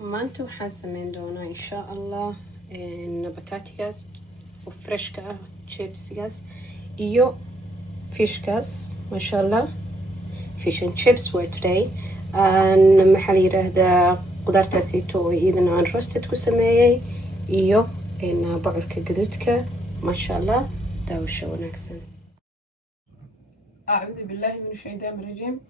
maanta waxaan sameyn doonaa insha allah bataatigaas oo freshka ah, chipsigaas iyo fishkaas. masha allah, fish and chips were today. maxaa la yiraahdaa qudaartaasito oo iyadana aan roasted ku sameeyey iyo bocorka gaduudka. masha allah, daawasho wanaagsan. أعوذ بالله من الشيطان الرجيم.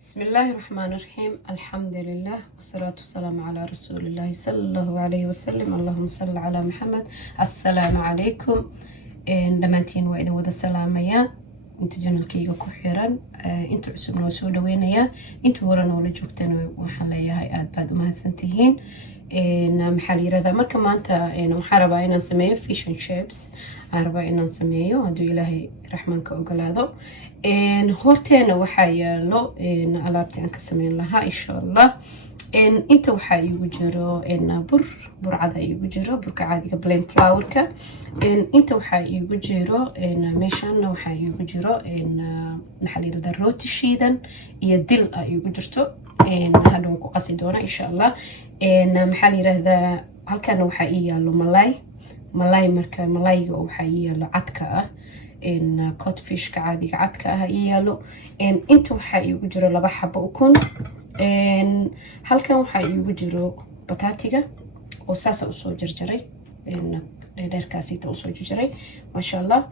بسم الله الرحمن الرحيم. الحمد لله والصلاة والسلام على رسول الله صلى الله عليه وسلم. اللهم صل على محمد. السلام عليكم دمانتين وإذا وذا السلام يا انت جنالكيga ku xiran inta cusubna waa soo dhaweynaya inta horena oo la joogtana waxaan leeyahay aad baad u mahadsantihiin. maxaa la yiraahdaa marka maanta waxaan rabaa inaan sameeyo fish and chips. aan rabaa inaan sameeyo hadduu ilaahay raxmaanka ogolaado. horteena waxaa yaalo alaabtii aan ka sameyn lahaa insha allah. inta waxaa iigu jiro bur cada iigu jiro, burka caadiga plain flourka. inta waxaa iigu jiro meeshana waxaa iigu jiro maxaa la yiraahdaa rooti shiidan iyo dil ah iigu jirto. hadhow ku qasi doona insha allah. maxaa la yiraahdaa halkana waxaa ii yaalo malay. marka malayga waxaa ii yaalo cadka ah, codfishka caadiga cadka ah ii yaalo. inta waxaa iigu jiro 2 xabo ukun. halkan waxaa iigu jiro bataatiga oo saasa usoo jarjaray, dheerkaasita usoo jarjaray. masha allah.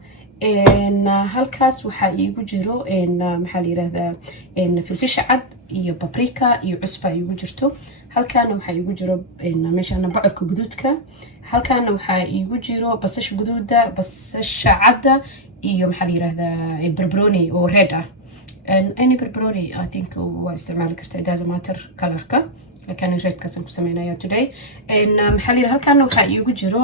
halkaas waxaa iigu jiro maxaa la yiraahdaa filfisha cad iyo paprika iyo cusba iigu jirto. halkaana waxaa iigu jiro meeshana bocorka guduudka. halkaana waxaa iigu jiro basasha guduuda, basasha cadda iyo maxaa la yiraahdaa barbaroni oo red ah. any barbaroni I think waa isticmaali kartaa, it doesn't matter colorka, laakiin redkaasaan ku sameynaya today. maxaa la yiraahdaa halkaana waxaa iigu jiro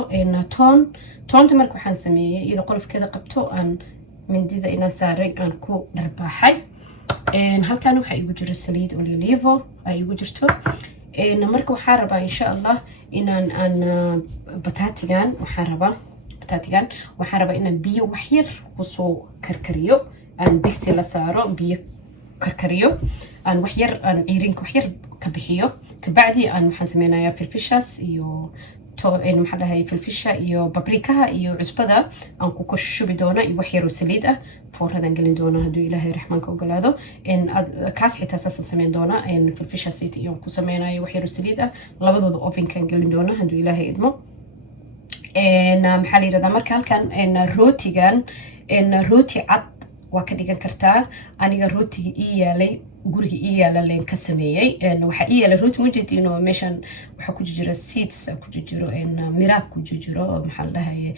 toonta. marka waxaan sameeyey iyadoo qolofkeeda qabto aan mindida inaan saaray aan ku dharbaaxay. halkaana waxaa iigu jiro saliid olivo ay iigu jirto. marka waxaan rabaa insha allah inaan bataatigan waxaan rabaa inaan biyo waxyar kusoo karkariyo. aan digsi la saaro, biyo karkariyo, aan waxyar aan ciirinka waxyar ka bixiyo. kabacdi aan waxaan sameynayaa filfishaas iyo maxaa dhahay filfisha iyo paprikaha iyo cusbada aan ku korshubi doona iyo waxyar oo saliid ah. foorradaan gelin doona hadduu ilaahay raxmaanka ogolaado. kaas xitaa saasaan sameyn doona. filfishaas iyo ku sameynayo waxyar oo saliid ah, labadooda ovenkaan gelin doona hadduu ilaahay idmo. maxaa la yiraahdaa marka halkan rootigan rooti cad waa ka dhigan kartaa. aniga rootiga ii yaalay guriga ii yaala leen ka sameeyey. waxaa ii yaala rooti mujeediin oo meeshan waxaa ku jiro seeds ku jiro miraaq ku jiro maxaa la dhahay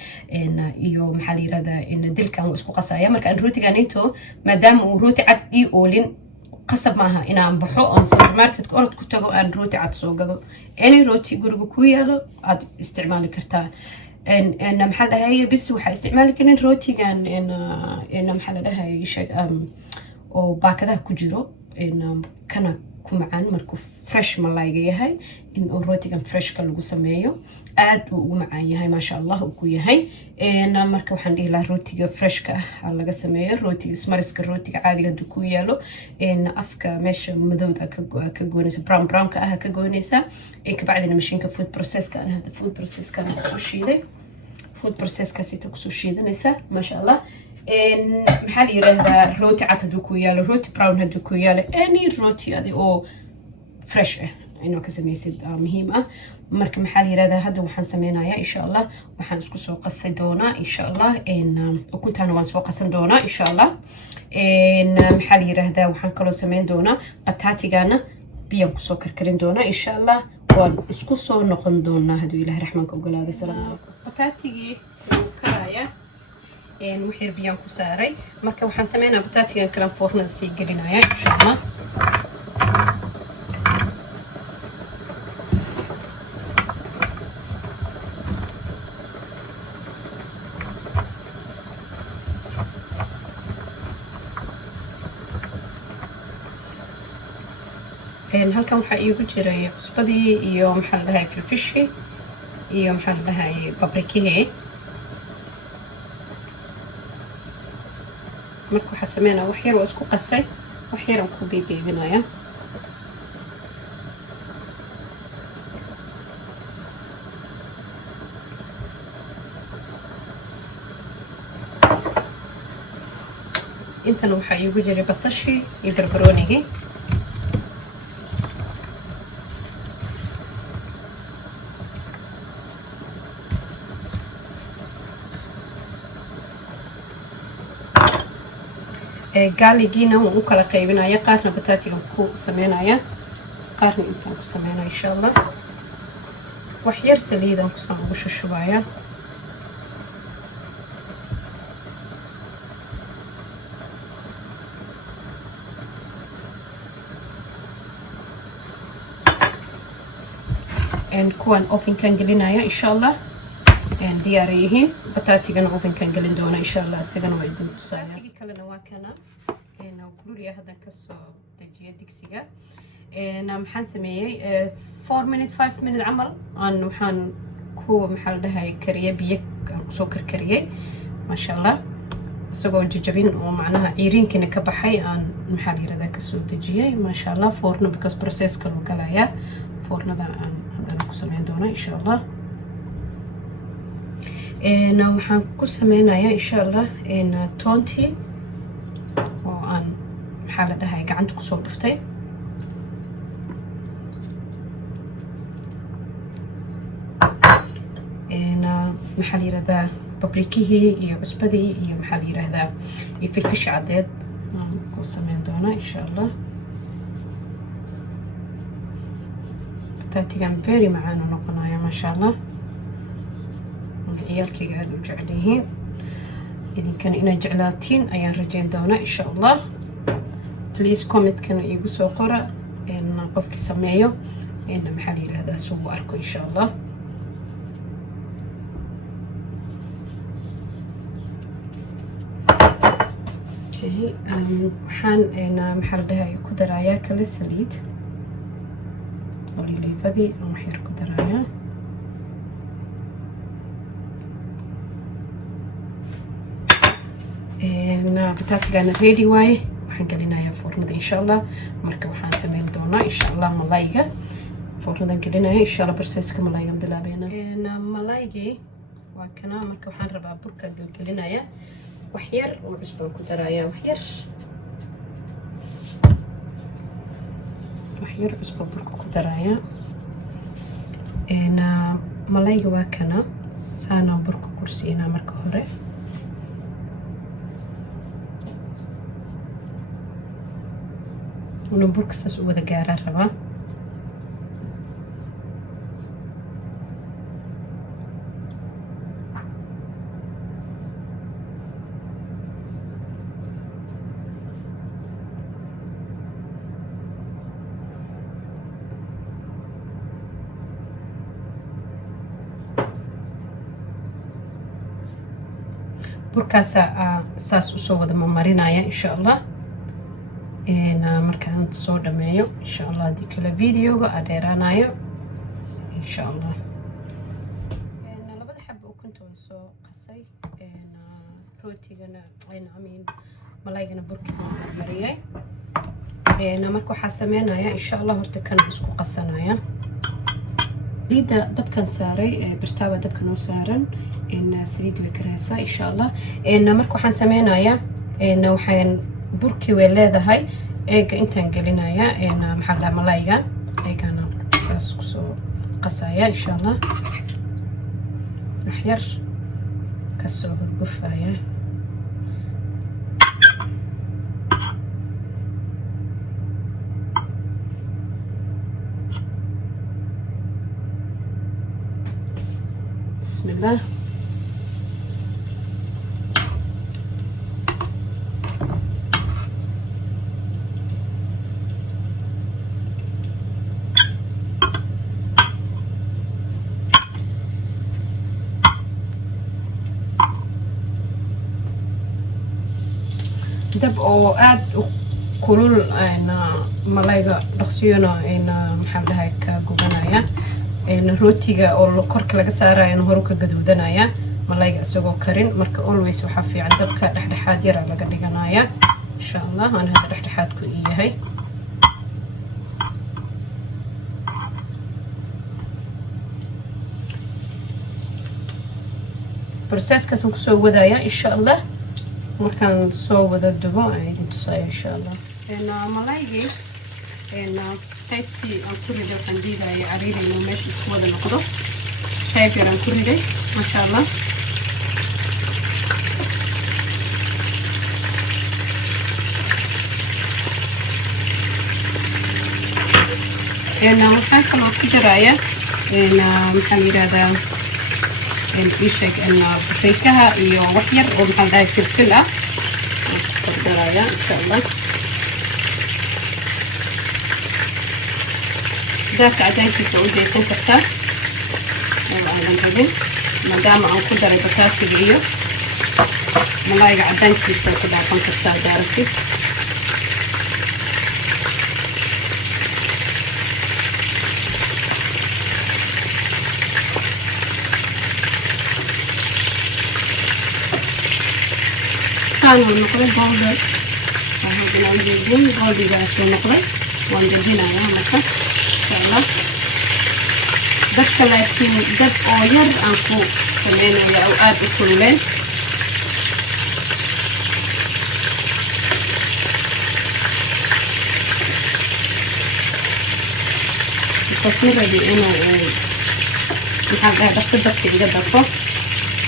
iyo maxaa la yiraahdaa dilkan isku qasaya. marka aan rootiganito maadaama uu rooti cad ii oolin qasab maaha inaan baxo on supermarket orod ku tago aan rooti cad soo gado. any rooti guriga ku yaalo aad isticmaali kartaa. maxaa la dhahay bis waxaa isticmaali karin rootigan maxaa la dhahay sheeg oo baakadaha ku jiro kana ku macaan markuu fresh malayga yahay in uu rootigan freshka lagu sameeyo aad uu ugu macaan yahay. masha allah uu ku yahay. marka waxaan dhihi lahaa rootiga freshka ah laga sameeyo. rootiga ismariska rootiga caadiga hadduu ku yaalo afka meesha madowda ka goynaysa, brownka ah ka goynaysa. kabacdina mashiinka food processka kusoo shiiday, food processkaasita kusoo shiidanaysa. masha allah. maxaa la yiraahdaa rooti cad hadduu ku yaalo, rooti brown hadduu ku yaalo, any rooti adi oo fresh ah inuu ka samaysid muhiim ah. marka maxaa la yiraahdaa hadda waxaan sameynayaa insha allah waxaan isku soo qasay doonaa insha allah. ukuntaana waan soo qasan doonaa insha allah. maxaa la yiraahdaa waxaan kaloo sameyn doonaa bataatigana biyaan kusoo karkarin doonaa insha allah. waan isku soo noqon doonaa hadduu ilaahay raxmaanka ogolaado. salaam bataatigii wuu karaya waxyar biyaan ku saaray. marka waxaan sameynaa bataatigan kalan foornada sii gelinaya insha allah. halkan waxaa iigu jiray cusbadii iyo maxaa la dhahay filfishii iyo maxaa la dhahay paprikihii. marka waxaa sameynaa waxyar waa isku qasay, waxyaraan ku beebeebinaya. intana waxaa iigu jiray basashii iyo barbaroonigii. gaaligiina waan u kala qaybinaya, qaarna bataatigan ku sameynaya, qaarna intaan ku sameynaya insha allah. wax yar saliidan kusaan ugu shushubaya. kuwan ovenkan gelinaya insha allah. diyaar yihiin. bataatigana ovenkan gelin doona insha allah, isagana waa idin tusaya. kalena waa kana guriga haddan kasoo dejiya digsiga. maxaan sameeyey 4 minutes 5 minutes camal aan waxaan ku maxaa la dhahay kariyay biyo aan kusoo karkariyay maasha allah, isagoo jajabin oo macnaha ciiriinkiina ka baxay aan maxaa la yiraahdaa kasoo dejiyay maasha allah. foorno because processka loo galaya foornada aan haddana ku sameyn doona insha allah. waxaan ku sameynayaa insha allah toontii oo aan maxaa la dhahay gacanta kusoo dhuftay. maxaa la yiraahdaa babrikihii iyo cusbadii iyo maxaa la yiraahdaa iyo filfish cadeed aan ku sameyn doona insha allah. bataatigan very macaan u noqonaya maasha allah. ciyaalkayga aad u jecel yihiin, idinkana inay jeclaatiin ayaan rajeyn doonaa insha allah. please comment-kana iigu soo qora qofkii sameeyo maxaa la yiraahdaa si uu arko insha allah. waxaan maxaa la dhahay ku darayaa kale saliid oliivadii aan wax yar ku darayaa. bataatigaana ready waaye, waxaan gelinayaa foornada insha allah. marka waxaan sameyn doonaa insha allah malayga. foornadan gelinaya insha allah, barseeska malaygan bilaabeena. malaygii waa kana. marka waxaan rabaa burka gelgelinaya wax yar oo cusbaan ku darayaa, wax yar cusbo burka ku darayaa. malayga waa kana saana burka kursiinaa marka hore. una burka saas u wada gaaraa rabaa. burkaasa saas usoo wada marinaya insha allah. markaan soo dhameeyo insha allah haddii kale videoga dheeraanayo insha allah. labada xabo ukunta waan soo qasay. rootigana malaygana burkii waan mariyay. marka waxaa sameynaya insha allah horta kan isku qasanaya. liida dabkan saaray, birtaaba dabka noo saaran, saliid way karaysaa insha allah. marka waxaan sameynayaa waxaan burkii way leedahay eega intaan gelinaya maxaa la malayga eegana saas kusoo qasaya insha allah. wax yar kasoo hurgufaya. bismillah. dab oo aad u kulul malayga dhaqsiyona maxaa la dhahay ka gubanaya. rootiga oo korka laga saaraya hore ka gaduudanaya malayga isagoo karin. marka always waxaa fiican dabka dhexdhexaad yara laga dhiganaya insha allah. aan hadda dhexdhexaad ku yahay. processkaasaan kusoo wadaya insha allah. markaan soo wada dubo aan idin tusaayo insha allah. Malaygii qaybtii aan ku riday waxaan diidaya cariiri inuu meesha isku wada noqdo. qayb yar aan ku riday masha allah. waxaan kaloo ku daraya maxaa la yidhahdaa isheg babaykaha iyo wax yar oo maxaa dahay filfil ah ku daraya insha allah. daabka cadaankiisa u daysan kartaa oo aadan rabin maadaama aan ku daray bataatiga iyo malayga cadaankiisa ku dhaafan kartaa daaragtid. noqday golden goldigaasoo noqday waan dejinayaa marka insha allah. dadka laakiin dad oo yar aan ku sameynaya oo aad u kululeen. tasmiradi inuu maxaa dhahay dhaqso dadka iga dafo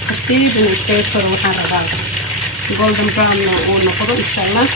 tartiib inuu iskaga koro. waxaan rabaa golden brown uu noqdo insha allah.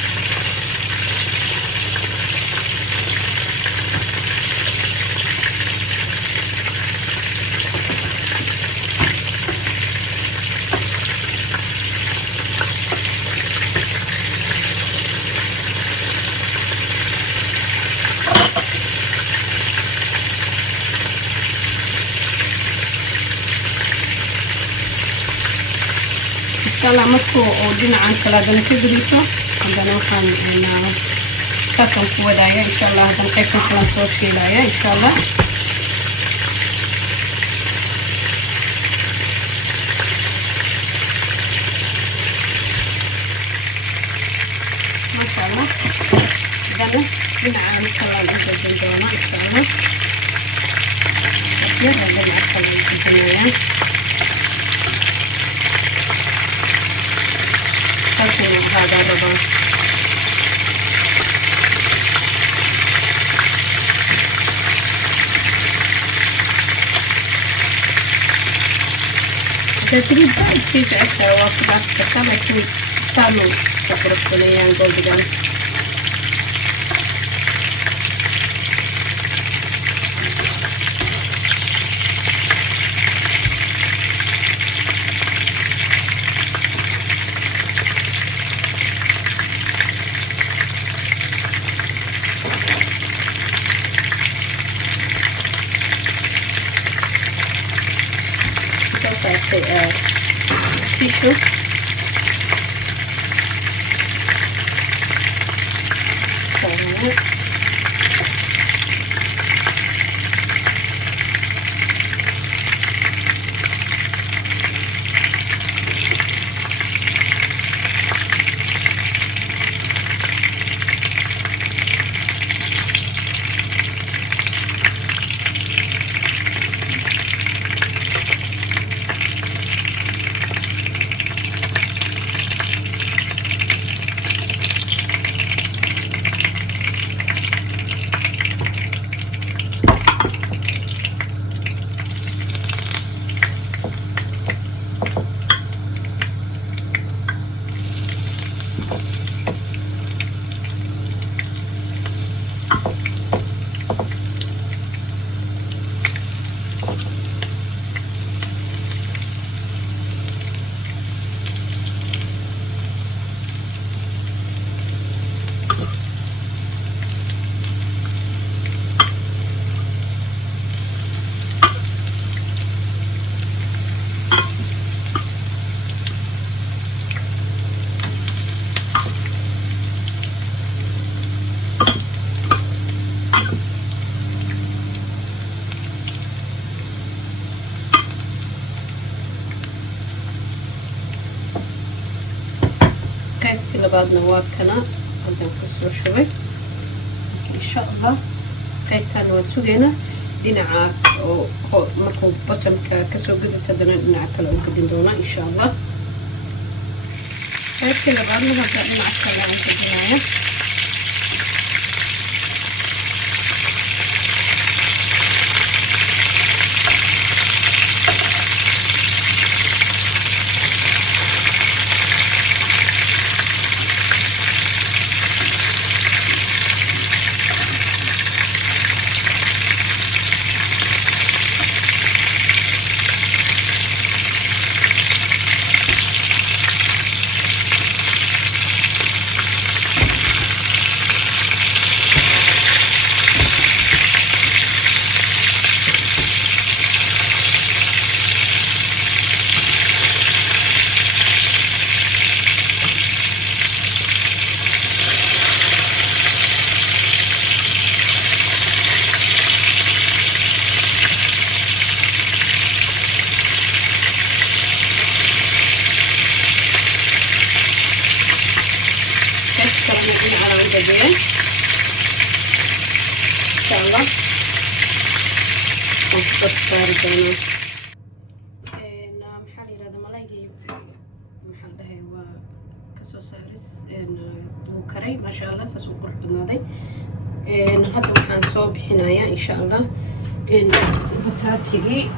inshallah markuu oo dhinacan kale hadana ka gudubto hadana waxaan kaasaan ku wadaaya insha allah. hadana qaybtan kalaan soo shiilaya insha allah. masha allah hadana dhinacan kalaan u gudbin doona insha allah. yar dhinaca kale u gudbinaya هذا الرباط. إذا تريد زائد سيج عدها واصبعك تختار لكن صاروا تقرب كليا نقول بدنا. tissue labaadna waa kana hadaan kusoo shubay insha allah. qaybtan waa sugeena dhinaca oo markuu bottomka kasoo gudubto hadana dhinaca kale u gedin doonaa insha allah. qaybtii labaadna hadda dhinaca kale aan ka jinaaya. إن شاء الله نصفر الدنيا. محل هذا ملاقي محل ده هو كسوساريس وكري ما شاء الله ساسو قرح بنادي. هذا وحن صوب حنايا إن شاء الله. بطاطيجي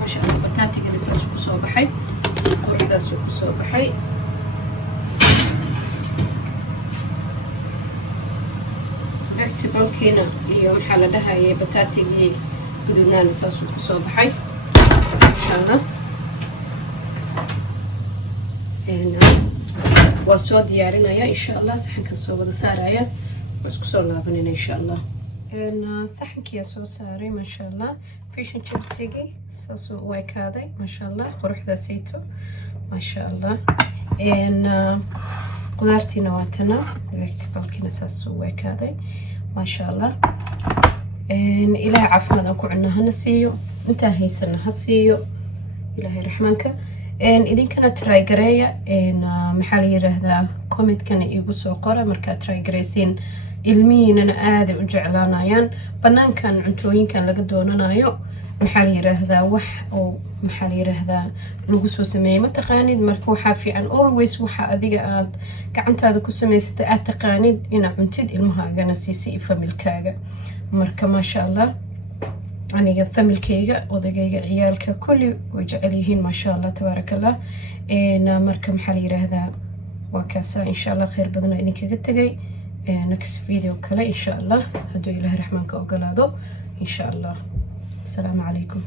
ما شاء الله بطاطيجي لسه سوق صوبحي قرحة سوق صوبحي. اعتبركينا يوم حلدها هي بطاطيجي بدون لسه سوق صوبحي إن شاء الله. وسو ديارينايا إن شاء الله صحنك سو ودا سارايا واسكو سو لابنينا إن شاء الله. صحنك يا سو ساري ما شاء الله. فيش شيبسيجي ساسو وايكادي ما شاء الله قروحدا سيتو ما شاء الله. قدرتي نواتنا اكتبالكينا ساسو وايكادي ما شاء الله. إلهي عافمد أنكو عنا هنسيو انتا هيسنا هسيو إلهي رحمنك. إذن كانت تراي قرية محالي رهذا كومنت كان يقصو قرى مركا تراي قريسين ilmihiin ana aad u jeclaanayaan banaankan cuntooyinkan laga doonanayo maxaa la yiraahdaa wax oo maxaa la yiraahdaa lagu soo sameeyay ma taqaanid marka waxa fiican always waxa adiga aad gacantaada ku sameysatay aad taqaanid ina cuntid ilmahaagana siisay familkaaga marka ma sha Allah aniga familkayga odagayga ciyaalka kulli way jecel yihiin ma sha Allah tabarakallah marka maxaa la yiraahdaa waa kaasa insha Allah khayr badan idinkaga tagay next video kale إن شاء الله هدو إله رحمنك وقلاده إن شاء الله السلام عليكم.